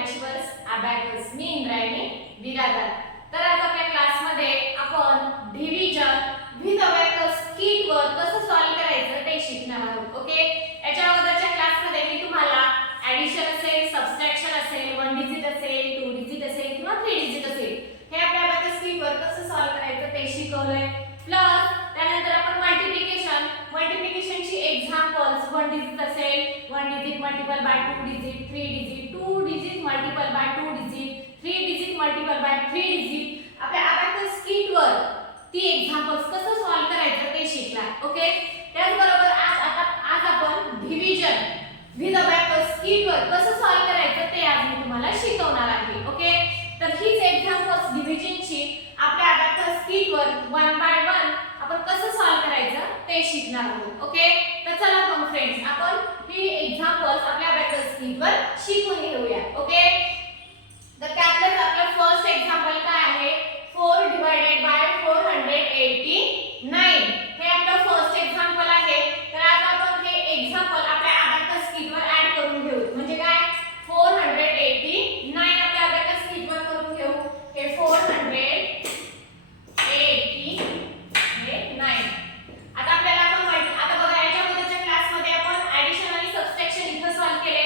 मॅचवर्स abacus. मी इंद्रायणी बिरादर. तर आज आपल्या क्लासमध्ये आपण डिव्हिजन विथ अबॅकस किट वर कसं सॉल्व्ह करायचं ते शिकणार आहोत. ओके, याच्या अगोदरच्या क्लासमध्ये मी तुम्हाला ॲडिशन असेल, सबट्रॅक्शन असेल, 1 डिजिट असेल, 2 डिजिट असेल किंवा 3 डिजिट असेल हे आपल्या अबॅकस किट वर कसं सॉल्व्ह करायचं ते शिकवलंय. प्लस त्यानंतर आपण मल्टिप्लिकेशनची एक्झाम्पल्स 1 डिजिट असेल 1 digit multiple bye 2 digit, 3 digit, 2 digit multiple bye 2 digit, 3 digit multiple bye 3 digit आपल्या अबॅकस किट वर ती एक्झाम्पल्स कसं सॉल्व्ह करायचं ते शिकलाय. ओके, त्याचबरोबर आज आपण डिव्हिजन विथ अबॅकस किट वर कसं सॉल्व्ह करायचं ते आज मी तुम्हाला शिकवणार आहे. ओके, तर हीच एक्झाम्पल्स डिव्हिजनची आपल्या अबॅकस किट वर 1 बाय 1 आपण कसं सॉल्व्ह करायचं ते शिकणार आहोत. ओके, तर चला मग फ्रेंड्स आपण ही एक्झाम्पल्स आपल्या अबॅकस किट वर शिकून घेऊया. ओके, तर त्यातलं आपलं फर्स्ट एक्झाम्पल काय आहे 4 डिवाइडेड बाय 489 हे आपलं फर्स्ट एक्झाम्पल आहे. तर आज आपण हे एक्झाम्पल आपल्या अबॅकस किट वर ऍड करून घेऊ. म्हणजे काय 489 आपल्या अबॅकस किट वर करून घेऊ. हे 489 आता आपल्याला आता बघा याच्या अगोदरच्या क्लासमध्ये आपण ॲडिशन आणि सबट्रॅक्शन इथे सॉल्व्ह केले,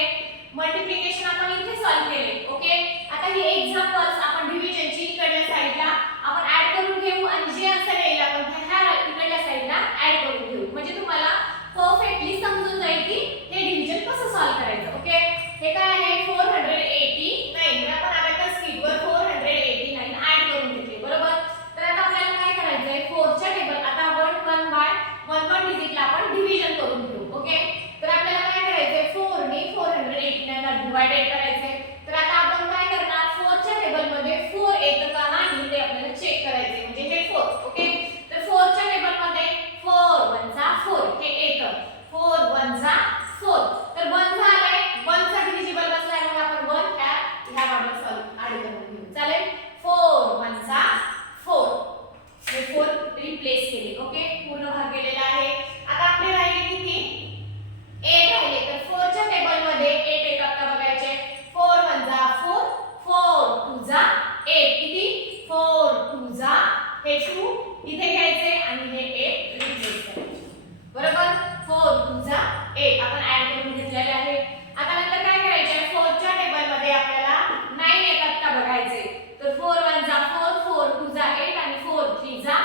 मल्टिप्लिकेशन आपण इथे सॉल्व्ह केले. ओके, आता ही एक्झाम्पल्स आपण डिव्हिजनची इकडल्या साइडला आपण ऍड करून घेऊ आणि जे आन्सर येईल आपण ह्या इकडल्या साइडला ऍड करून घेऊ. म्हणजे तुम्हाला परफेक्टली समजून जाईल की हे डिव्हिजन कसं सॉल्व्ह करायचं. ओके, हे काय आहे 489 तर आपण अबॅकस किट वर 489 ऍड करून घेतले. बरोबर, तर आता आपल्याला काय करायचंय 4 च्या टेबल आता आपण 1 बाय 1 डिजिटला आपण डिव्हिजन करून घेऊ. ओके, तर आपल्याला काय करायचंय 4 ने 489 ला डिवाइडेड करायचंय. तर आता आपण काय करणार 4 च्या टेबल मध्ये 4 येतं का नाही ते आपल्याला चेक करायचंय. म्हणजे हे 4. ओके, तर 4 च्या टेबल मध्ये 4 1 जा 4 हे येतं. 4 1 जा 4 तर 1 झालंय, 1 चा डिव्हिजिबल बसलाय मग आपण 1 ह्या मॉडेल सॉल्व्ह ऍड करून घेऊ. चालेल, 4 1 जा 4 हे 4 रिप्लेस केले. ओके, पूर्ण भाग केलेला आहे. आता आपले राहिले किती 8 राहिले. तर 4 च्या टेबल मध्ये 8 येतात का बघायचे. 4 1 जा 4 4 2 जा 8 किती 4 2 जा हे 2 इथे घ्यायचे आणि हे 8 रिप्लेस करायचे. बरोबर, 4 2 जा 8 आपण ऍड करून घेतलेले आहे. आता नंतर काय करायचे 4 च्या टेबल मध्ये आपल्याला 9 येतात का बघायचे. तर 4 1 जा 4 4 2 जा 8 आणि 4 3 जा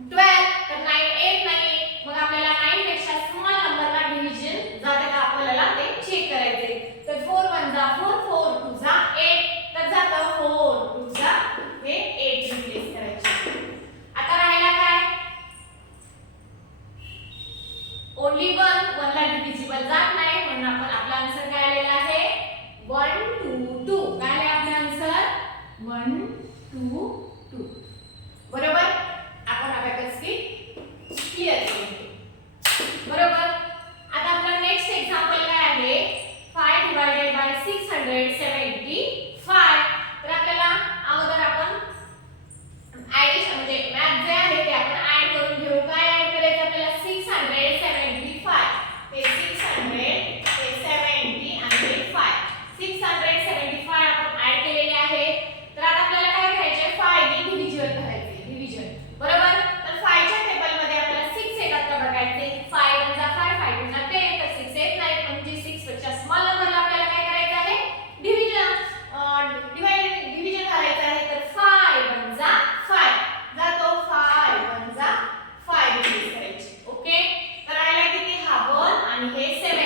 12 तर 9 8 नाही. मग आपल्याला 9 पेक्षा स्मॉल नंबरला डिव्हिजन जाते का आपल्याला ते चेक करायचे. तर 4 1 जा 4 4 2 जा 8 तर जातं 4 2 जा हे 8 रिप्लेस करायचे. आता राहिला काय ओन्ली 1 ला डिव्हिजिबल जात नाही म्हणून आपण आपला आन्सर काय आलेला आहे 1 2 2 काय आहे आपला आन्सर 1 2 2. बरोबर, आपण अबॅकस किट क्लियर केले. बरोबर, आता आपला नेक्स्ट एक्झाम्पल काय आहे 5 डिवाइडेड बाय 675 तर आपल्याला अगोदर आपण ॲडिशन म्हणजे मॅथ जे आहे ते आपण ऍड करून घेऊ. काय ऍड करायचं आपल्याला 675 हे 600 हे 70 आणि हे 5 675 आपण ऍड केलेले आहे. तर आता आपल्याला काय करायचे 5 ने डिव्हिजन करायचे. डिव्हिजन बरोबर, तर 5 च्या टेबल मध्ये आपल्याला 6 येतात का बघायचे. 5 1 जा 5 5 2 जा 10 तर 6 येत नाही म्हणजे 6 पेक्षा स्मॉल नंबरला आपल्याला काय करायचं आहे डिव्हिजन डिव्हिजन करायचं आहे. तर 5 1 जा 5 जातो 5 1 जा 5 डिव्हिजन करायचे. ओके, तर राहिला किती हा 1 आणि हे 7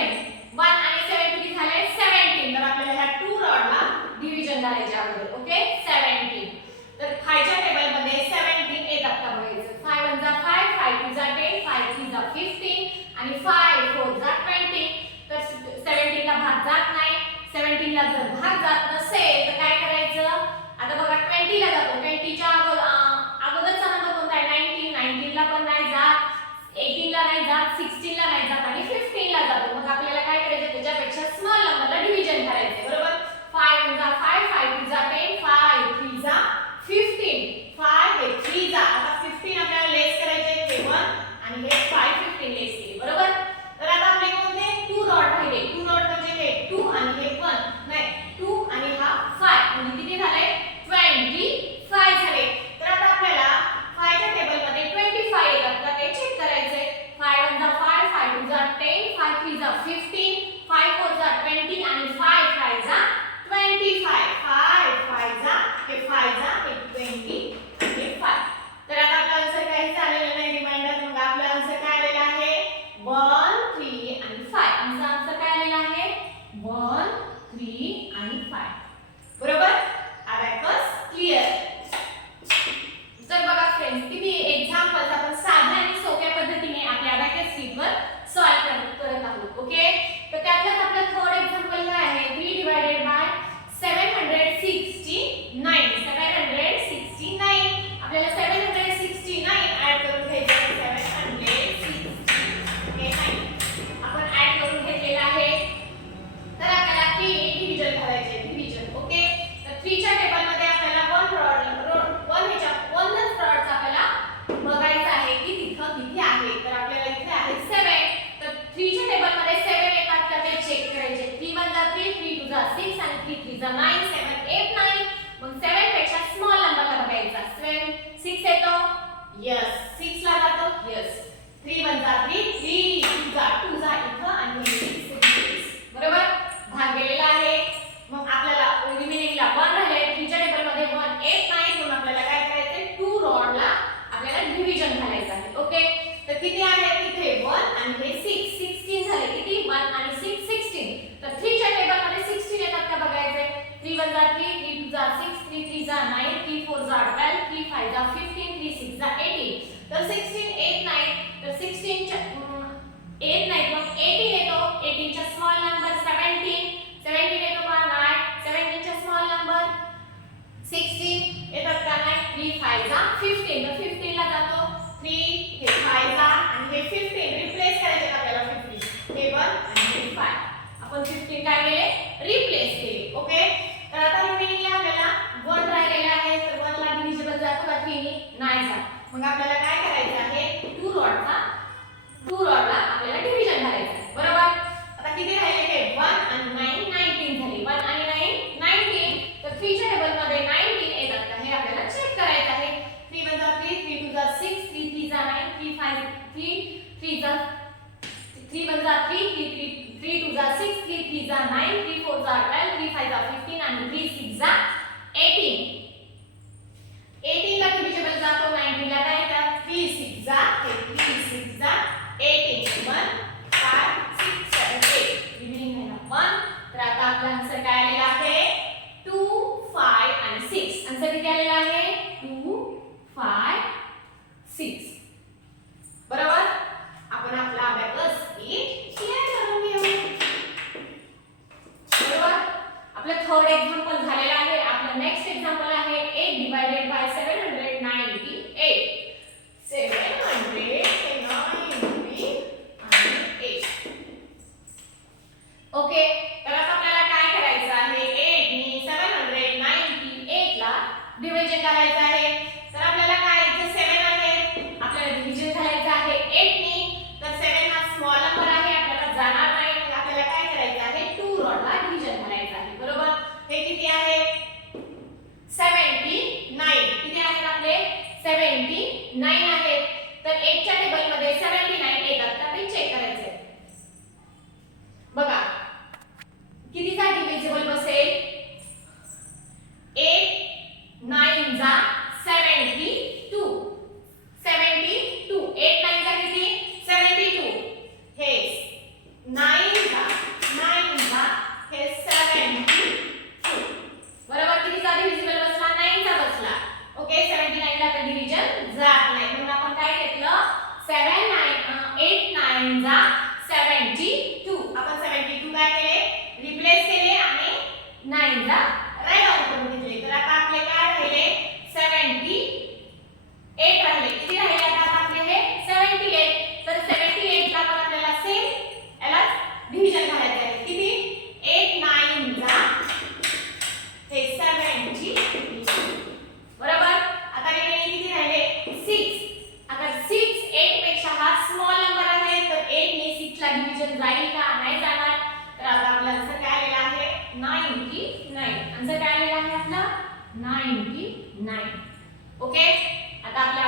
1 आणि 7 किती झाले 17 तर आपल्याला ह्या 2 रॉडला डिव्हिजन करायचे अगोदर. ओके 17 तर 5 च्या टेबल मध्ये 17 येतात का बघायचं. 5 1 जा 5 5 2 जा 10 5 3 जा 15 आणि 5 4 जा 20 तर 17 ला भाग जात नाही. 17 ला जर भाग जात नसेल तर काय करायचं. आता बघा 20 ला जातो 20 च्या अगोदरचा नंबर कोणता आहे 19 19 ला पण नाही जात 18 ला नाही जात 16 ला नाही जात आणि 15 ला जातो. मग आपल्याला काय करायचं त्याच्यापेक्षा स्मॉल नंबरला डिव्हिजन करायचं. बरोबर, 5 1 जा 5 5 2 जा 10 5 3 जा 15 5 हे 3 जा आता 15 आपल्याला लेस करायचे हे 1 आणि हे 5 15 लेस केले. बरोबर, तर आता आपले कोणते 2 रॉड राहिले. 2 रॉड म्हणजे हे 2 आणि हे 1 नाही 2 1 3 आणि 5. बरोबर? Abacus clear. तर बघा फ्रेंड्स, किती एक्झाम्पल्स आपण साध्या आणि सोप्या पद्धतीने आपल्या अबॅकस शीटवर सॉल्व्ह करत आहोत. ओके, तर त्यातलं आपलं थर्ड एक्झाम्पल काय आहे? 3 डिवाइडेड बाय 769. 769 आपल्याला 769 ऍड करून घ्यायचं आहे. 769 आपण ऍड करून घेतलेला आहे. तर आपल्याला 3 डिव्हिजन करायचे. डिव्हिजन. ओके, तर 3 च्या टेबल मध्ये आपल्याला 1 फ्रॉडचा आपल्याला बघायचं आहे की तिथं किती आहे. तर आपल्याला इथे आहे 7. तर 3 च्या टेबल मध्ये 7 येतात का ते चेक करायचे. 3 1 जा 3, 3 2 जा 6 आणि 3 3 जा 9, 7 8 9. मग 7 पेक्षा स्मॉल नंबरला बघायचा. 6 येतो, यस. 6 ला जातो, यस. 3 1 जा 3, 3 2 जा 2 जा इथं आणि 6. बरोबर? भाग गेलेला आहे. मग आपल्याला रिमेनिंगला 1 राहिले. 3 च्या टेबल मध्ये 1 8 9 म्हणून आपल्याला काय करायचंय? 2 रॉडला आपल्याला डिव्हिजन घालायचं आहे. ओके, तर किती आहे तिथे? 1 आणि हे 6. 16 झाले. किती? 1 आणि 6 16. तर 3 च्या टेबल मध्ये 16 येतात का बघायचे. 3 1 जा 3, 3 2 जा 6, 3 3 जा 9, 3 4 जा 12, 3 5 जा 15, 3 6 जा 18. तर 16 8 9. तर 16 च्या 8 9 मग 18 येतो. 18 चा स्मॉल नंबर 17. 17 येतो का? 9. 17 चा स्मॉल नंबर 16 येतात का? 9. 3 5 जा 15. तर 15 ला जातो. 3 हे 5 जा आणि हे 15 रिप्लेस करायचे आपल्याला. 15 हे 1 आणि हे 5. आपण 15 काय केले? रिप्लेस केले. ओके, तर आता रिमेनिंगला आपल्याला 1 राहिलेला आहे. तर 1 ला डिव्हिजिबल जातो का? 3 ने नाही जात. मग आपल्याला काय करायचं आहे? 2 रॉडला आपल्याला डिव्हिजन करायचं आहे. बरोबर? आता किती राहिले? हे 1 आणि 9 19 झाले. 1 आणि 9 19. तर 3 च्या टेबल मध्ये 19 येतात का हे आपल्याला चेक करायचं आहे. 3 1 जा 3, 3 2 जा 6, 3 3 जा 9, 3 5 3 जा 3 1 जा 3, 3 2 जा 6, 3 3 जा 9, 3 4 जा 12, 3 5 जा 15 आणि 3 6 जा 18. 18 ला डिव्हिजिबल जातो. 19 ला काय येतात? 3 6 जा 3 6 जा 18. 1 5 6 7 8. रिमेनिंग आहे ना 1. तर आता आपला आन्सर काय आलेला आहे? 2 5 आणि 6. आन्सर किती आलेला आहे? 2 5 6. बरोबर? आपण आपला अबॅकस शीट क्लिअर करून घेऊ. बरोबर? आपलं थर्ड एक्झाम्पल झालेलं आहे. आपलं नेक्स्ट एक्झाम्पल आहे 8 डिवाइडेड बाय 798. 798 आणि 8. ओके, तर आता आपल्याला काय करायचं आहे? 8 ने 798 ला डिव्हिजन करायचं आहे. तर आपल्याला काय इथे 7 आहे, आपल्याला डिव्हिजन करायचं आहे 8 ने. तर 7 हा स्मॉल नंबर आहे, आपल्याला जाणार नाही. मग आपल्याला काय करायचं आहे? 2 रॉडला डिव्हिजन करायचं आहे. बरोबर? हे किती आहे? 79. किती आहेत आपले? 79 आहेत. तर 8 च्या टेबल मध्ये 79 येतात का ते चेक करायचं आहे. बघा कितीचा डिव्हिजिबल बसेल? 8 9 जा 72. 72. 8 9 जा किती? 72. हे 9 जा हे 72. बरोबर? कितीचा डिव्हिजिबल बसला? 9 चा बसला. ओके, 79 ला तर डिव्हिजन जात नाही. म्हणून आपण काय घेतलं? 8 9 जा 72. आपण 72 काय केले? रिप्लेस केले आणि 9 ला राईट आउट करून घेतले. तर आता आपले काय राहिले? 78 राहिले. किती राहिले आता आपले? हे 78. तर 78 ला पण आपल्याला सेम याला डिव्हिजन करायचं आहे. किती? 8 9 जा हे 72. बरोबर? आता रिमेनिंग किती राहिले? 6. आता 6 8 पेक्षा हा स्मॉल नंबर आहे. तर 8 ने 6 ला डिव्हिजन जाईल का? नाही जाणार. तर आता आपला आन्सर काय आलेला आहे? 99. आन्सर काय आलेला आहे आपला? 99. ओके, आता आपल्या